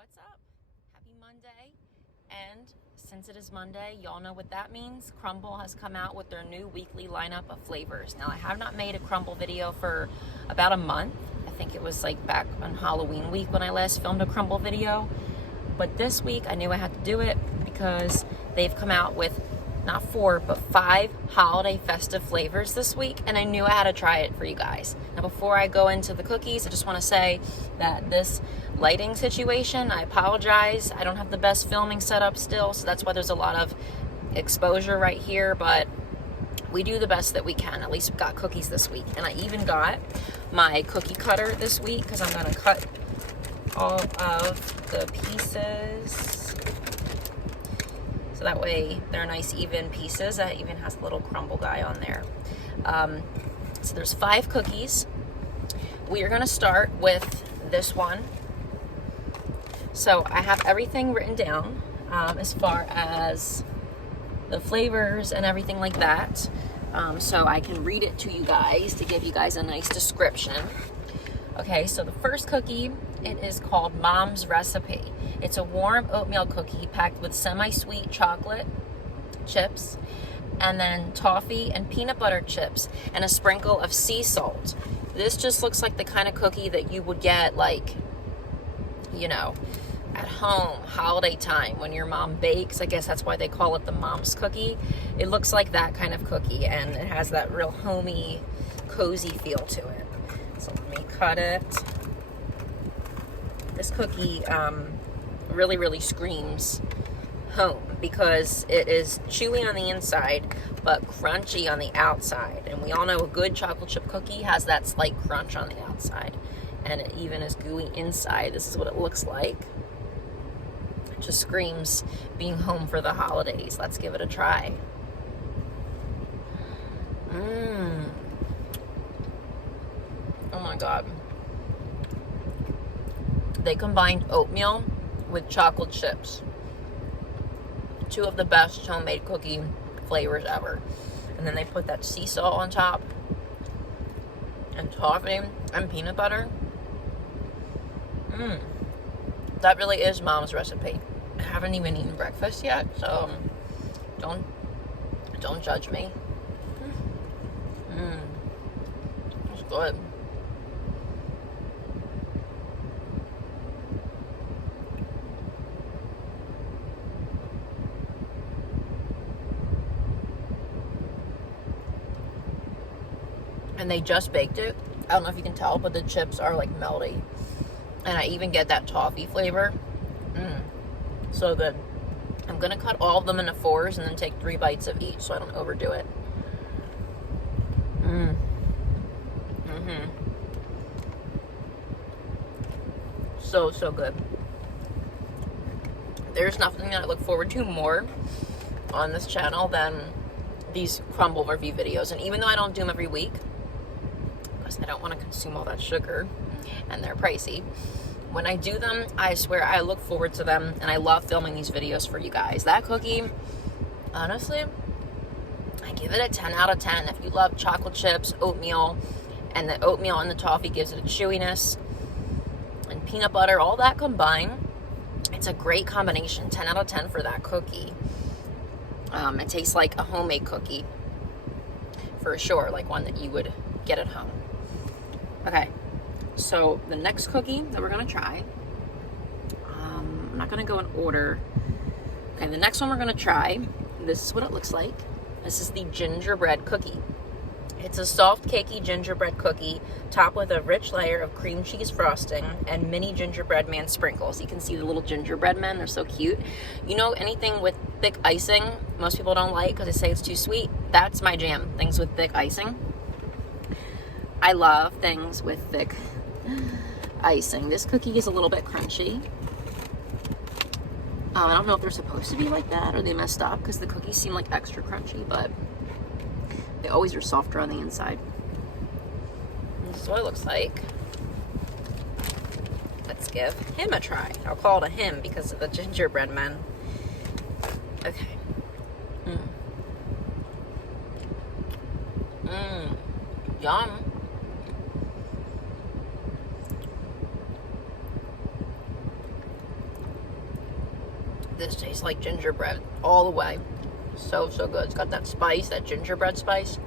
What's up? Happy Monday. And since it is Monday, y'all know what that means. Crumbl has come out with their new weekly lineup of flavors. Now, I have not made a Crumbl video for about a month. I think it was like back on Halloween week when I last filmed a Crumbl video. But this week I knew I had to do it because they've come out with not 4, but 5 holiday festive flavors this week, and I knew I had to try it for you guys. Now, before I go into the cookies, I just want to say that this lighting situation, I apologize. I don't have the best filming setup still, so that's why there's a lot of exposure right here, but we do the best that we can. At least we got cookies this week, and I even got my cookie cutter this week because I'm going to cut all of the pieces. So that way they're nice even pieces. That even has a little Crumbl guy on there. So there's 5 cookies. We are gonna start with this one. So I have everything written down as far as the flavors and everything like that. So I can read it to you guys to give you guys a nice description. Okay, so the first cookie, it is called Mom's Recipe. It's a warm oatmeal cookie packed with semi-sweet chocolate chips and then toffee and peanut butter chips and a sprinkle of sea salt. This just looks like the kind of cookie that you would get, like, you know, at home, holiday time when your mom bakes. I guess that's why they call it the mom's cookie. It looks like that kind of cookie, and it has that real homey, cozy feel to it. So let me cut it. This cookie really screams home because it is chewy on the inside but crunchy on the outside, and we all know a good chocolate chip cookie has that slight crunch on the outside, and it even is gooey inside. This is what it looks like. It just screams being home for the holidays. Let's give it a try. Oh my god. They combined oatmeal with chocolate chips. 2 of the best homemade cookie flavors ever. And then they put that sea salt on top, and toffee and peanut butter. That really is Mom's recipe. I haven't even eaten breakfast yet, so don't judge me. It's good. And they just baked it. I don't know if you can tell, but the chips are like melty. And I even get that toffee flavor. So good. I'm gonna cut all of them into 4s and then take 3 bites of each so I don't overdo it. So good. There's nothing that I look forward to more on this channel than these Crumbl review videos. And even though I don't do them every week, I don't want to consume all that sugar, and they're pricey. When I do them, I swear I look forward to them, and I love filming these videos for you guys. That cookie, honestly, I give it a 10 out of 10. If you love chocolate chips, oatmeal, and the oatmeal and the toffee gives it a chewiness, and peanut butter, all that combined, it's a great combination. 10 out of 10 for that cookie. It tastes like a homemade cookie, for sure, like one that you would get at home. Okay, so the next cookie that we're gonna try, I'm not gonna go in order. Okay, the next one we're gonna try, this is what it looks like. This is the Gingerbread Cookie. It's a soft, cakey gingerbread cookie topped with a rich layer of cream cheese frosting and mini gingerbread man sprinkles. You can see the little gingerbread men, they're so cute. You know, anything with thick icing, most people don't like because they say it's too sweet. That's my jam, things with thick icing. I love things with thick icing. This cookie is a little bit crunchy. I don't know if they're supposed to be like that or they messed up because the cookies seem like extra crunchy, but they always are softer on the inside. This is what it looks like. Let's give him a try. I'll call it a him because of the gingerbread man. Okay. Yum. This tastes like gingerbread all the way. So good. It's got that spice, that gingerbread spice.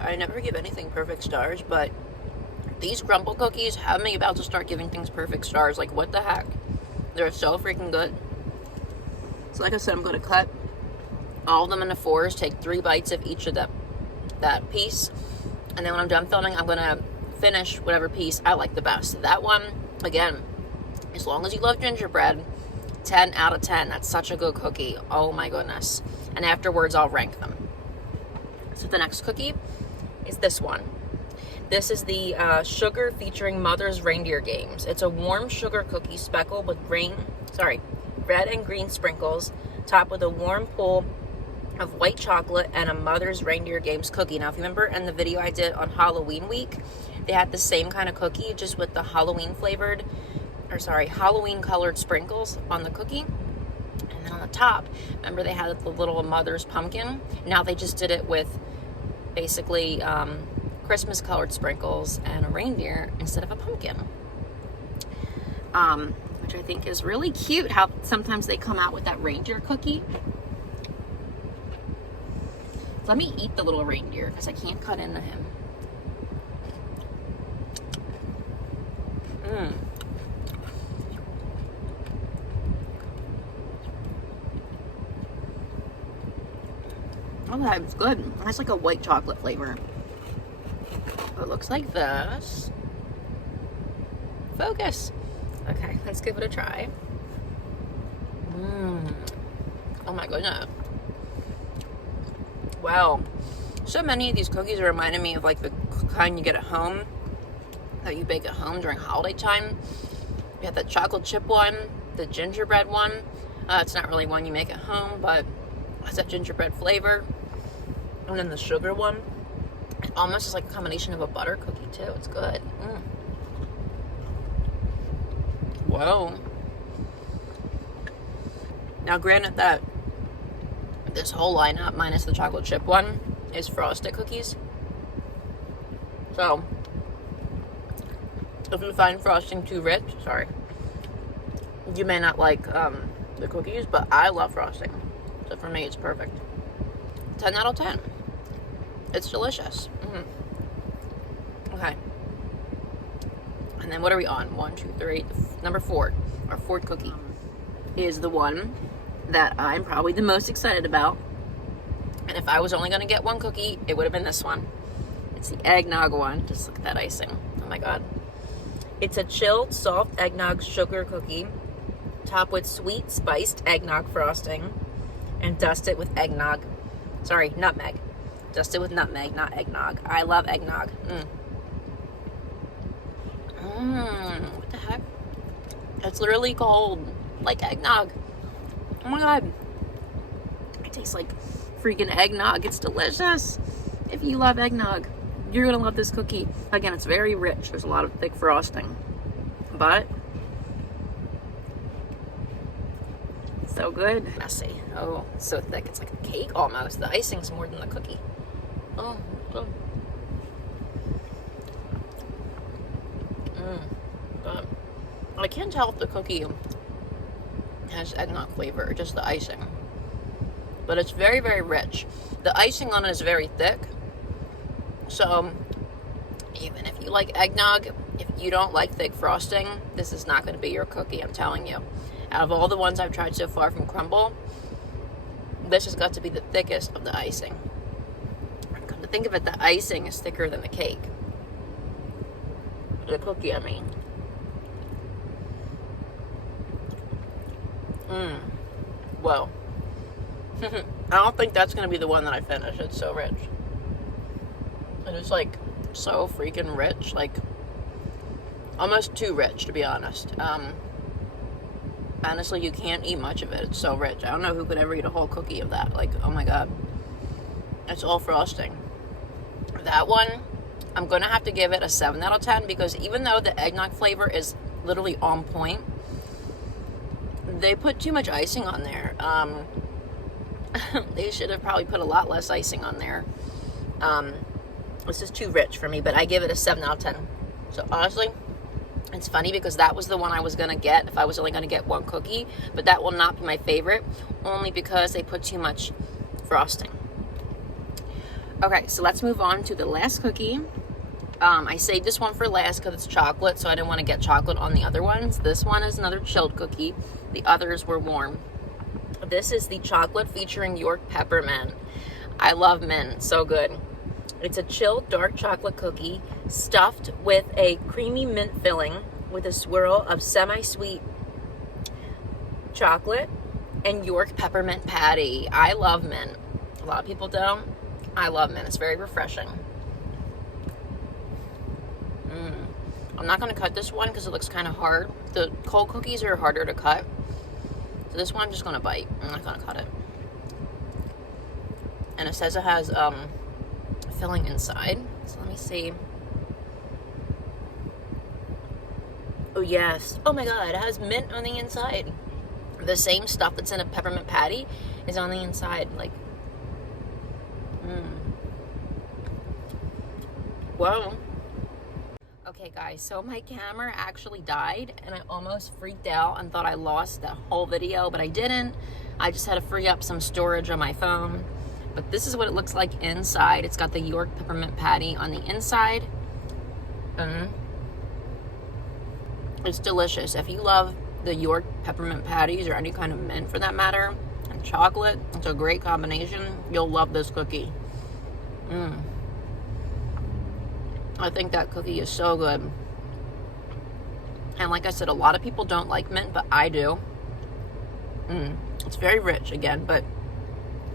I never give anything perfect stars, but these Crumbl cookies have me about to start giving things perfect stars. Like, what the heck? They're so freaking good. So like I said, I'm going to cut all of them into 4s, take 3 bites of each of that piece, and then when I'm done filming, I'm going to finish whatever piece I like the best. That one, again, as long as you love gingerbread, 10 out of 10. That's such a good cookie. Oh my goodness. And afterwards, I'll rank them. So the next cookie is this one. This is the sugar featuring Mother's Reindeer Games. It's a warm sugar cookie speckled with red and green sprinkles, topped with a warm pool of white chocolate and a Mother's Reindeer Games cookie. Now, if you remember in the video I did on Halloween week, they had the same kind of cookie, just with the Halloween colored sprinkles on the cookie. And then on the top, remember they had the little Mother's pumpkin? Now they just did it with basically Christmas colored sprinkles and a reindeer instead of a pumpkin. Which I think is really cute, how sometimes they come out with that reindeer cookie. Let me eat the little reindeer because I can't cut into him. Okay, it's good. It has like a white chocolate flavor. It looks like this. Focus. Okay, let's give it a try. Oh my goodness. Wow. So many of these cookies are reminding me of like the kind you get at home, that you bake at home during holiday time. We have the chocolate chip one, the gingerbread one. It's not really one you make at home, but it has that gingerbread flavor. And then the sugar one. It almost is like a combination of a butter cookie too. It's good. Whoa. Now granted that this whole lineup, minus the chocolate chip one, is frosted cookies. So, if you find frosting too rich, you may not like the cookies, but I love frosting. So for me, it's perfect. 10 out of 10. It's delicious. Okay. And then what are we on? 1, 2, 3. Number 4. Our fourth cookie is the one that I'm probably the most excited about. And if I was only going to get one cookie, it would have been this one. It's the eggnog one. Just look at that icing. Oh my god. It's a chilled, soft eggnog sugar cookie, topped with sweet, spiced eggnog frosting, and dusted with nutmeg. Dusted with nutmeg, not eggnog. I love eggnog. What the heck? It's literally called like eggnog. Oh my god. It tastes like freaking eggnog. It's delicious. If you love eggnog, you're gonna love this cookie. Again, it's very rich. There's a lot of thick frosting, but it's so good. Messy. Oh, it's so thick. It's like a cake almost. The icing's more than the cookie. Oh. God. I can't tell if the cookie has eggnog flavor or just the icing, but it's very, very rich. The icing on it is very thick, so even if you like eggnog, if you don't like thick frosting, this is not going to be your cookie, I'm telling you. Out of all the ones I've tried so far from Crumbl, this has got to be the thickest of the icing. Come to think of it, the icing is thicker than the cake. The cookie, I mean. Whoa. I don't think that's going to be the one that I finish. It's so rich. And it's like so freaking rich. Like almost too rich, to be honest. Honestly, you can't eat much of it. It's so rich. I don't know who could ever eat a whole cookie of that. Like, oh my god. It's all frosting. That one, I'm going to have to give it a 7 out of 10 because even though the eggnog flavor is literally on point, they put too much icing on there. They should have probably put a lot less icing on there. This is too rich for me, but I give it a 7 out of 10. So honestly, it's funny because that was the one I was going to get if I was only going to get one cookie, but that will not be my favorite, only because they put too much frosting. Okay, so let's move on to the last cookie. I saved this one for last because it's chocolate, so I didn't want to get chocolate on the other ones. This one is another chilled cookie. The others were warm. This is the chocolate featuring York Peppermint. I love mint, so good. It's a chilled dark chocolate cookie stuffed with a creamy mint filling with a swirl of semi-sweet chocolate and York Peppermint patty. I love mint. A lot of people don't. I love mint. It's very refreshing. I'm not going to cut this one because it looks kind of hard. The cold cookies are harder to cut. So this one I'm just going to bite. I'm not going to cut it. And it says it has filling inside. So let me see. Oh yes. Oh my god, it has mint on the inside. The same stuff that's in a peppermint patty is on the inside. Like, whoa. Okay guys, so my camera actually died and I almost freaked out and thought I lost the whole video, but I didn't. I just had to free up some storage on my phone. But this is what it looks like inside. It's got the York Peppermint patty on the inside. It's delicious. If you love the York Peppermint patties or any kind of mint for that matter, and chocolate, it's a great combination. You'll love this cookie. I think that cookie is so good. And like I said, a lot of people don't like mint, but I do. It's very rich again, but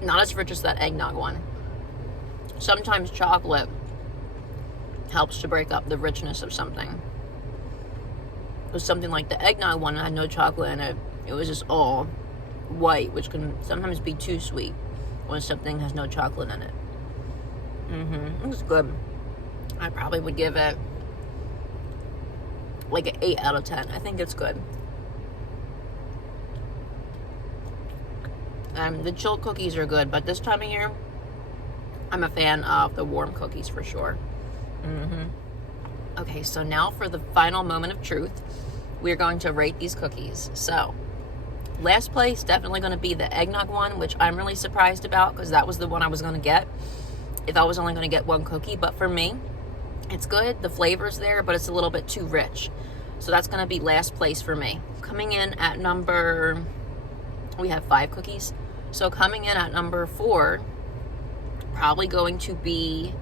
not as rich as that eggnog one. Sometimes chocolate helps to break up the richness of something. With something like the eggnog one, had no chocolate in it. It was just all white, which can sometimes be too sweet when something has no chocolate in it. It was good. I probably would give it like an 8 out of 10. I think it's good. The chilled cookies are good, but this time of year, I'm a fan of the warm cookies for sure. Okay, so now for the final moment of truth, we're going to rate these cookies. So, last place, definitely going to be the eggnog one, which I'm really surprised about because that was the one I was going to get if I was only going to get one cookie. But for me, it's good. The flavor's there, but it's a little bit too rich. So that's going to be last place for me. Coming in at number, we have 5 cookies. So coming in at number 4, probably going to be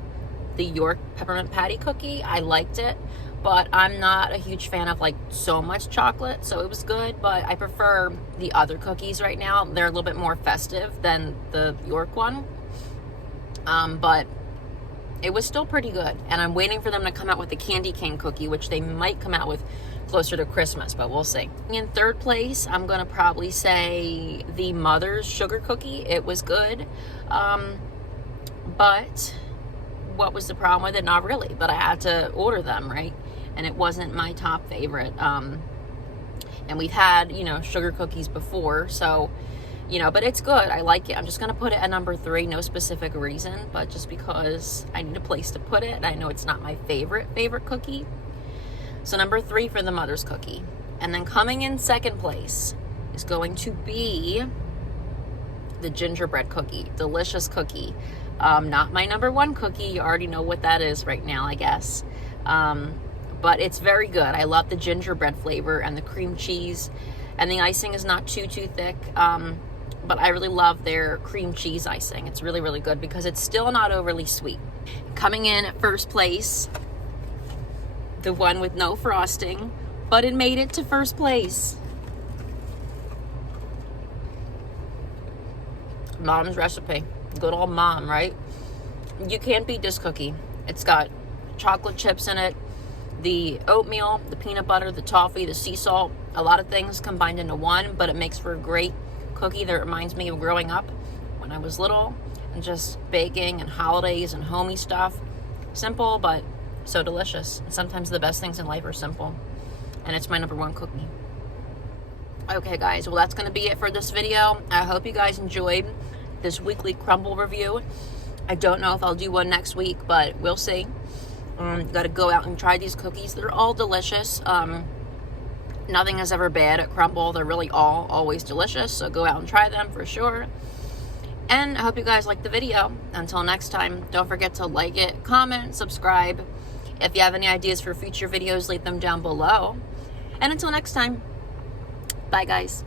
the York Peppermint Patty cookie. I liked it, but I'm not a huge fan of like so much chocolate, so it was good, but I prefer the other cookies right now. They're a little bit more festive than the York one, but it was still pretty good, and I'm waiting for them to come out with the candy cane cookie, which they might come out with closer to Christmas, but we'll see. In third place, I'm gonna probably say the Mother's sugar cookie. It was good, but what was the problem with it? Not really, but I had to order them, right? And it wasn't my top favorite. And we've had, sugar cookies before, so, but it's good. I like it. I'm just going to put it at number 3. No specific reason, but just because I need a place to put it. I know it's not my favorite cookie. So number 3 for the Mother's cookie. And then coming in second place is going to be the Gingerbread Cookie. Delicious cookie. Not my number 1 cookie. You already know what that is right now, I guess. But it's very good. I love the gingerbread flavor and the cream cheese. And the icing is not too thick. But I really love their cream cheese icing. It's really, really good because it's still not overly sweet. Coming in at first place, the one with no frosting, but it made it to first place. Mom's recipe. Good old mom, right? You can't beat this cookie. It's got chocolate chips in it, the oatmeal, the peanut butter, the toffee, the sea salt, a lot of things combined into one, but it makes for a great cookie that reminds me of growing up when I was little and just baking and holidays and homey stuff. Simple, but so delicious. And sometimes the best things in life are simple. And it's my number 1 cookie. Okay, guys, well, that's going to be it for this video. I hope you guys enjoyed this weekly Crumbl review. I don't know if I'll do one next week, but we'll see. Got to go out and try these cookies. They're all delicious. Nothing is ever bad at Crumbl. They're really always delicious. So go out and try them for sure. And I hope you guys liked the video. Until next time, don't forget to like it, comment, subscribe. If you have any ideas for future videos, leave them down below. And until next time, bye guys.